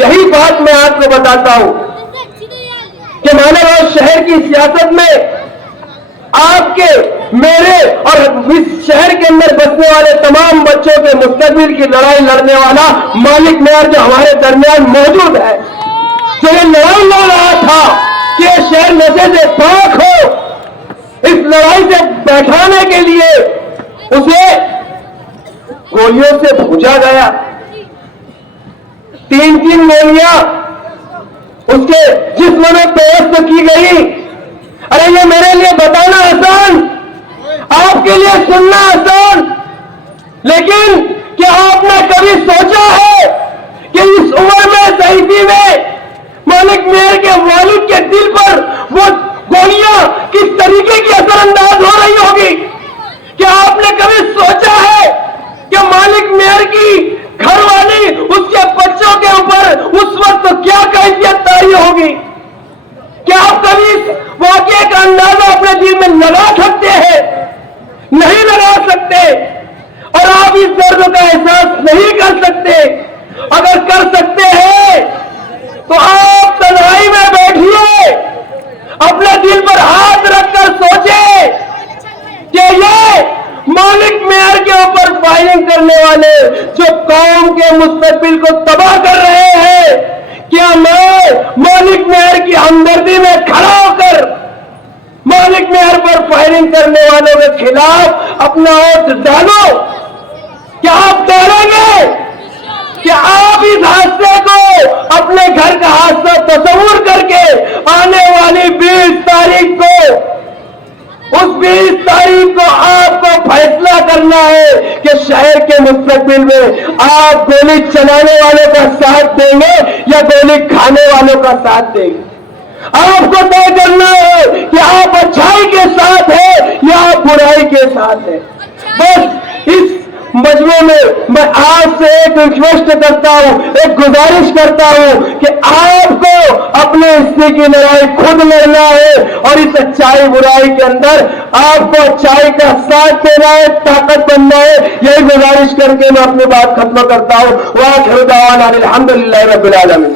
یہی بات میں آپ کو بتاتا ہوں کہ مانو شہر کی سیاست میں آپ کے میرے اور اس شہر کے اندر بسنے والے تمام بچوں کے مستقبل کی لڑائی لڑنے والا مالک معیار جو ہمارے درمیان موجود ہے، جو یہ لڑائی لڑ رہا تھا کہ یہ شہر نشے سے پاک ہو، اس لڑائی سے بیٹھانے کے لیے اسے گولیوں سے بھوجا گیا، 3 گولیاں اس کے جسم میں پیوست کی گئی۔ ارے یہ میرے لیے بتانا آسان، آپ کے لیے سننا آسان، لیکن کیا آپ نے کبھی سوچا ہے کہ اس عمر میں ضعیفی میں مالک معیار کے والد کے دل پر وہ گولیاں کس طریقے کی اثر انداز ہو رہی ہوگی؟ کیا آپ نے کبھی سوچا ہے کہ مالک معیار کی گھر والی اس کے بچوں کے اوپر اس وقت کیا کیفیت طاری ہوگی؟ کیا آپ کبھی اس واقعے کا اندازہ اپنے دل میں لگا سکتے ہیں؟ نہیں لگا سکتے، اور آپ اس درد کا احساس نہیں کر سکتے۔ اگر کر سکتے ہیں تو آپ تنہائی میں بیٹھیے، اپنے دل پر ہاتھ رکھ کر سوچیں کہ یہ مالک معیار کے اوپر فائرنگ کرنے والے جو قوم کے مستقبل کو تباہ کر رہے ہیں، کیا میں مالک معیار کی ہمدردی میں کھڑا ہو کر مالک معیار پر فائرنگ کرنے والوں کے خلاف اپنا ووٹ ڈالوں؟ کیا آپ ڈالیں گے؟ کیا آپ اس حادثے کو اپنے گھر کا حادثہ تصور کر کے آنے والی 20 تاریخ کو، اس 20 تاریخ کو آپ کو فیصلہ کرنا ہے کہ شہر کے مستقبل میں آپ گولی چلانے والوں کا ساتھ دیں گے یا گولی کھانے والوں کا ساتھ دیں گے؟ آپ کو طے کرنا ہے کہ آپ اچھائی کے ساتھ ہیں یا آپ برائی کے ساتھ ہیں۔ بس اس مجمع میں میں آپ سے ایک ریکویسٹ کرتا ہوں، ایک گزارش کرتا ہوں کہ آپ کو اپنے حصے کی لڑائی خود لڑنا ہے، اور اس اچھائی برائی کے اندر آپ کو اچھائی کا ساتھ دینا ہے، طاقت بننا ہے۔ یہی گزارش کر کے میں اپنی بات ختم کرتا ہوں۔ وآخر دعوانا الحمدللہ رب العالمین۔